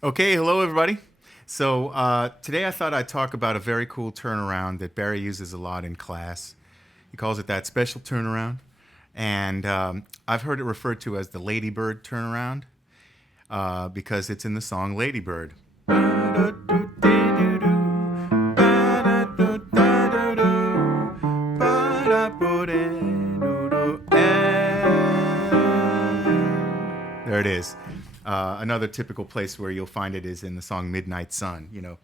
Okay, hello everybody. So today I thought I'd talk about a very cool turnaround that Barry uses a lot in class. He calls it that special turnaround, and I've heard it referred to as the Ladybird turnaround because it's in the song Ladybird. There it is. Another typical place where you'll find it is in the song Midnight Sun, you know.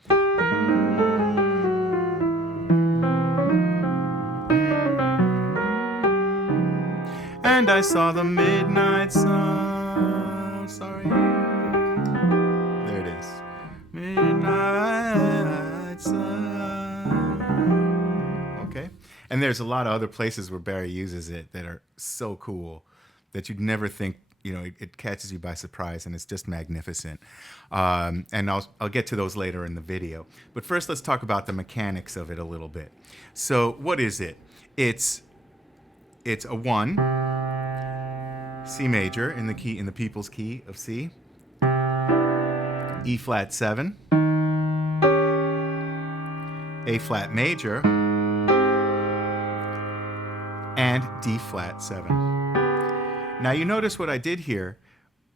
And I saw the midnight sun. Sorry. There it is. Midnight sun. Okay. And there's a lot of other places where Barry uses it that are so cool that you'd never think, you know, it catches you by surprise, and it's just magnificent. And I'll get to those later in the video. But first, let's talk about the mechanics of it a little bit. So what is it? It's a 1, C major in the people's key of C, E flat 7, A flat major, and D flat 7. Now you notice what I did here.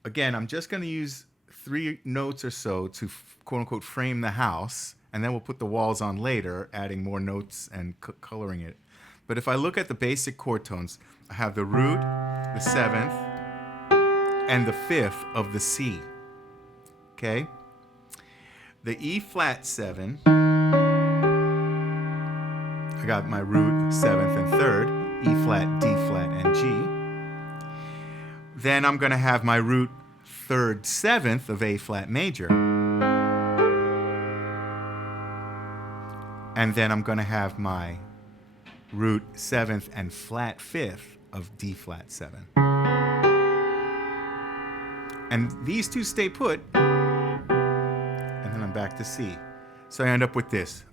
Again, I'm just going to use 3 notes or so to quote unquote frame the house, and then we'll put the walls on later, adding more notes and coloring it. But if I look at the basic chord tones, I have the root, the 7th, and the 5th of the C. Okay? The E flat 7, I got my root, 7th, and 3rd, E flat, D flat, and G. Then I'm going to have my root, 3rd, 7th of A flat major. And then I'm going to have my root 7th and flat 5th of D flat 7. And these two stay put, and then I'm back to C. So I end up with this.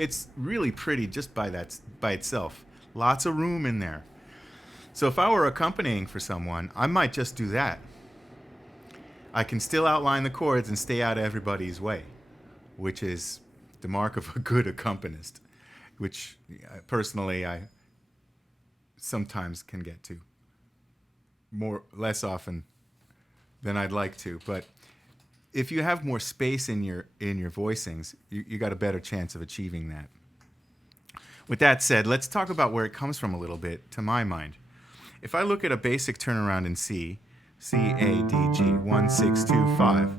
It's really pretty just by itself. Lots of room in there. So if I were accompanying for someone, I might just do that. I can still outline the chords and stay out of everybody's way, which is the mark of a good accompanist, which personally I sometimes can get to. Less often than I'd like to, but if you have more space in your voicings, you got a better chance of achieving that. With that said, let's talk about where it comes from a little bit, to my mind. If I look at a basic turnaround in C, C, A, D, G, 1, 6, 2, 5,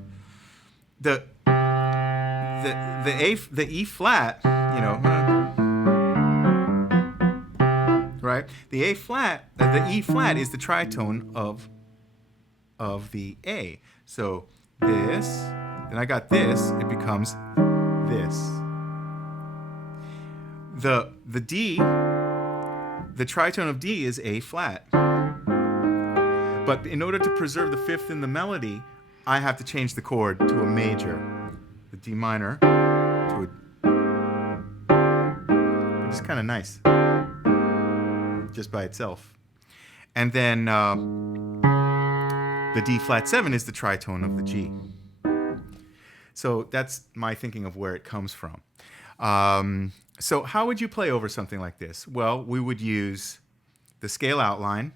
the E flat, you know, right? The E flat is the tritone of the A. So this, then I got this, it becomes this. The D, the tritone of D is A flat. But in order to preserve the 5th in the melody, I have to change the chord to a major. The D minor to a, which is kind of nice, just by itself. And then the D flat 7 is the tritone of the G. So that's my thinking of where it comes from. So how would you play over something like this? Well, we would use the scale outline.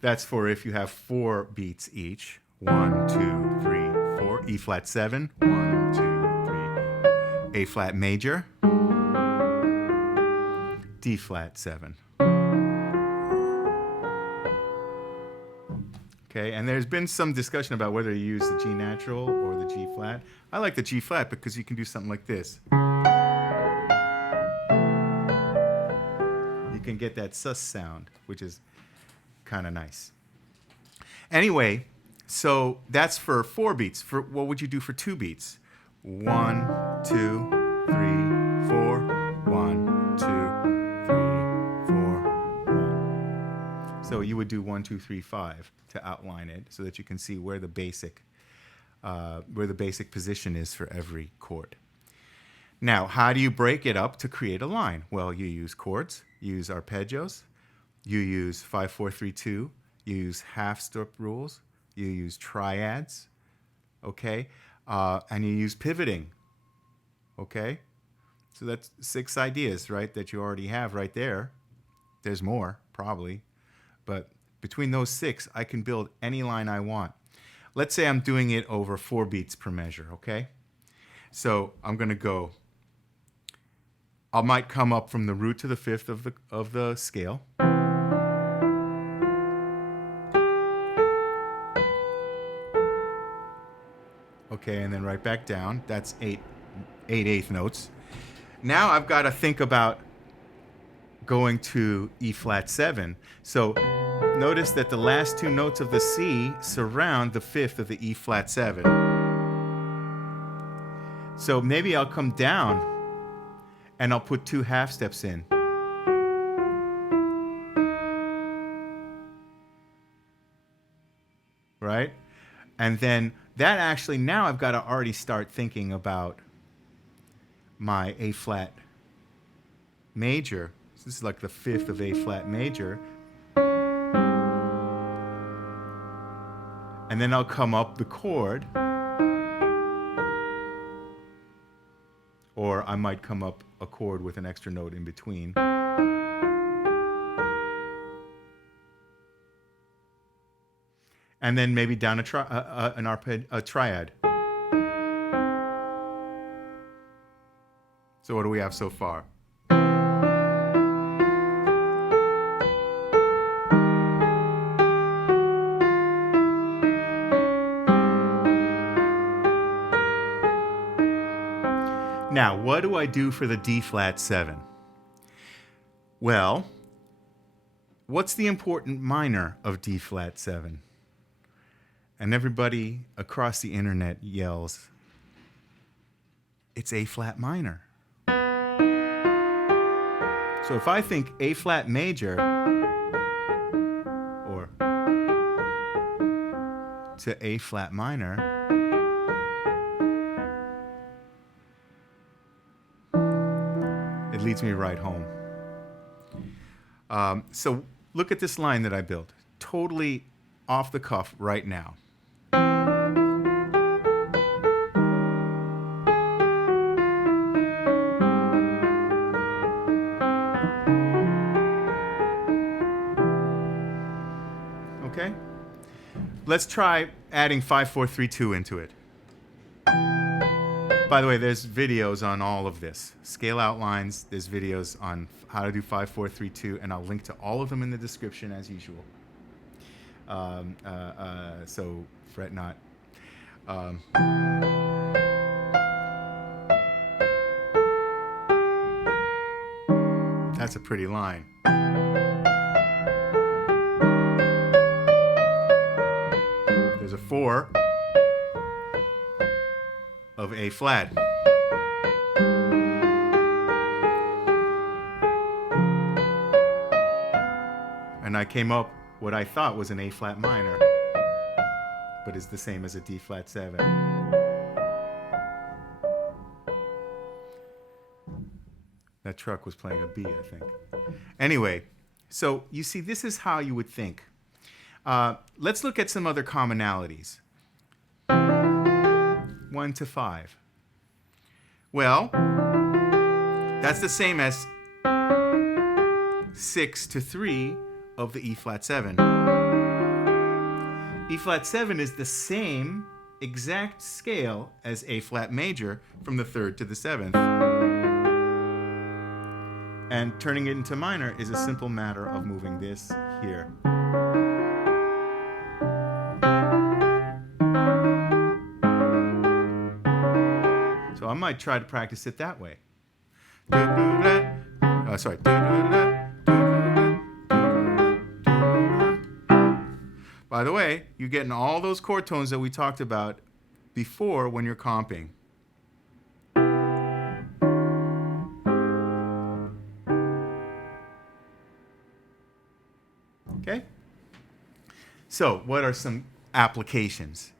That's for if you have 4 beats each. 1, 2, 3, 4. E flat 7. 1, 2, 3. A flat major. D flat 7. Okay, and there's been some discussion about whether you use the G natural or the G flat. I like the G flat because you can do something like this. You can get that sus sound, which is kind of nice. Anyway, so that's for 4 beats. For what would you do for 2 beats? 1, 2, 3, 4. 1, 2, 3, So you would do 1, 2, 3, 5 to outline it so that you can see where the basic position is for every chord. Now, how do you break it up to create a line? Well, you use chords, you use arpeggios, you use 5, 4, 3, 2, you use half step rules, you use triads, okay? And you use pivoting, okay? So that's 6 ideas, right, that you already have right there. There's more, probably. But between those 6, I can build any line I want. Let's say I'm doing it over 4 beats per measure, okay? So I'm going to go, I might come up from the root to the 5th of the scale. Okay, and then right back down. That's 8 eighth notes. Now I've got to think about going to E flat 7. So notice that the last 2 notes of the C surround the 5th of the E flat 7. So maybe I'll come down and I'll put 2 half steps in. Right? And then that actually, now I've got to already start thinking about my A flat major. So this is like the 5th of A flat major. And then I'll come up the chord. Or I might come up a chord with an extra note in between. And then maybe down a triad. So what do we have so far? Now, what do I do for the D flat 7? Well, what's the important minor of D flat 7? And everybody across the internet yells, it's A flat minor. So if I think A flat major or to A flat minor, it leads me right home. So look at this line that I built, totally off the cuff right now. Okay? Let's try adding 5, 4, 3, 2 into it. By the way, there's videos on all of this. Scale outlines, there's videos on how to do 5, 4, 3, 2, and I'll link to all of them in the description as usual. So fret not. That's a pretty line. There's a 4 of A flat. And I came up what I thought was an A flat minor, but is the same as a D flat 7. That truck was playing a B, I think. Anyway, so you see, this is how you would think. Let's look at some other commonalities. 1 to 5. Well, that's the same as 6 to 3 of the E flat 7. E flat 7 is the same exact scale as A flat major from the 3rd to the 7th. And turning it into minor is a simple matter of moving this here. So I might try to practice it that way. Sorry. By the way, you're getting all those chord tones that we talked about before when you're comping. Okay? So, what are some applications?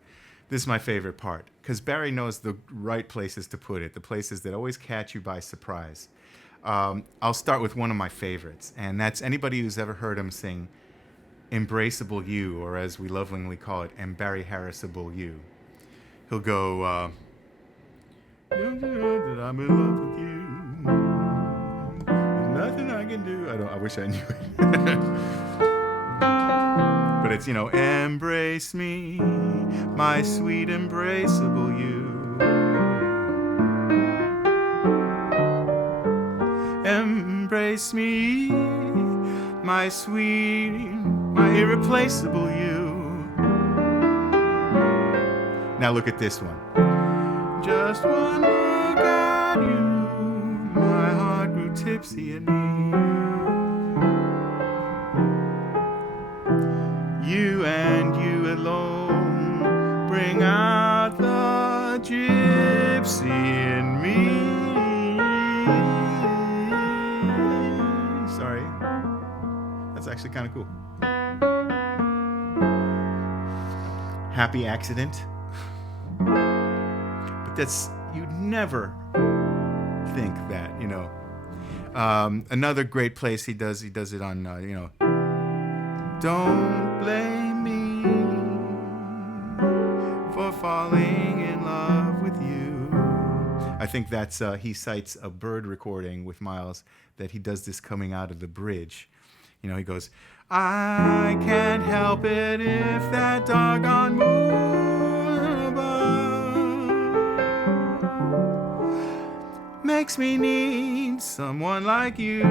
This is my favorite part because Barry knows the right places to put it, the places that always catch you by surprise. I'll start with one of my favorites, and that's anybody who's ever heard him sing Embraceable You, or as we lovingly call it, Embarry-Harrisable You. He'll go, I'm in love with you. There's nothing I can do. I wish I knew it. But it's, embrace me, my sweet embraceable you. Embrace me, my sweet, my irreplaceable you. Now look at this one. Just one look at you, my heart grew tipsy and you and you alone bring out the gypsy in me. Sorry. That's actually kind of cool. Happy accident. But that's, you'd never think that, Another great place he does it on, don't blame me for falling in love with you. I think that's, he cites a Bird recording with Miles that he does this coming out of the bridge. He goes, I can't help it if that doggone moon above makes me need someone like you.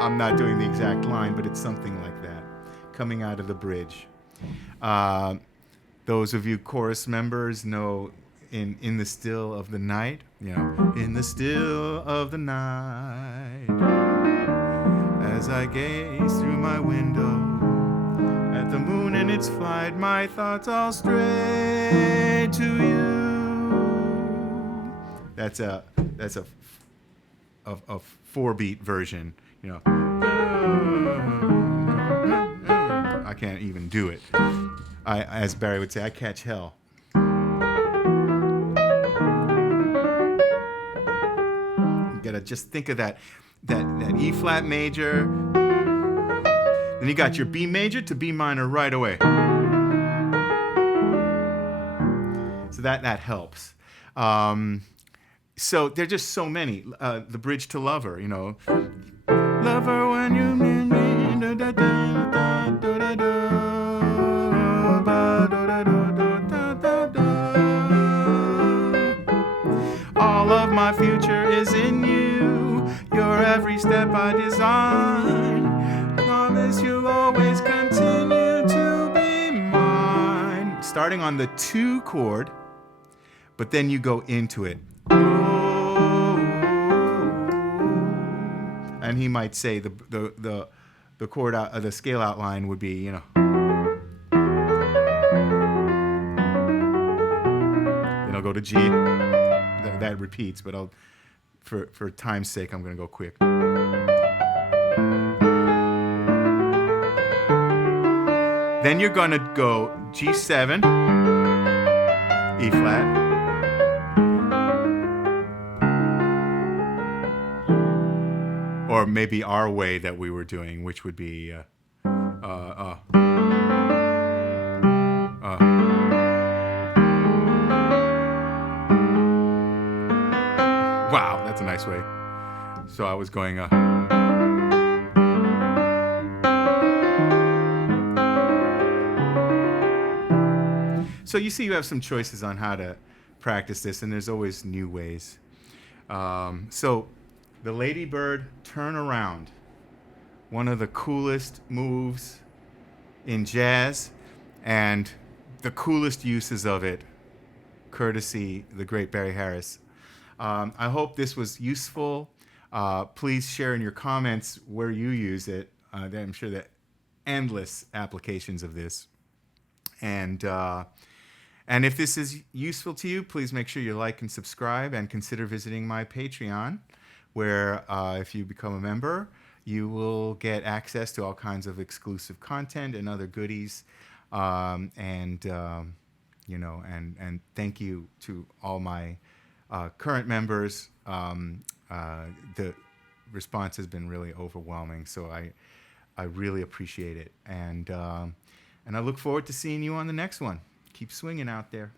I'm not doing the exact line, but it's something like that, coming out of the bridge. Those of you chorus members know in the still of the night, in the still of the night, as I gaze through my window at the moon in its flight, my thoughts all stray to you. That's a 4-beat version, I can't even do it. As Barry would say, I catch hell. You gotta just think of that E flat major. Then you got your B major to B minor right away. So that helps. So there are just so many. The bridge to Lover, Lover when you mean me. All of my future is in you. Your every step I design. Promise you'll always continue to be mine. Starting on the 2 chord, but then you go into it. And he might say the chord out, the scale outline would be, Then I'll go to G. That repeats, but for time's sake, I'm going to go quick. Then you're going to go G7, E flat, or maybe our way that we were doing, which would be wow, that's a nice way. So I was going So you see you have some choices on how to practice this, and there's always new ways. So the Ladybird turnaround, one of the coolest moves in jazz, and the coolest uses of it, courtesy the great Barry Harris. I hope this was useful. Please share in your comments where you use it. I'm sure that endless applications of this. And And if this is useful to you, please make sure you like and subscribe, and consider visiting my Patreon, where if you become a member, you will get access to all kinds of exclusive content and other goodies. And thank you to all my current members. The response has been really overwhelming, so I really appreciate it. And I look forward to seeing you on the next one. Keep swinging out there.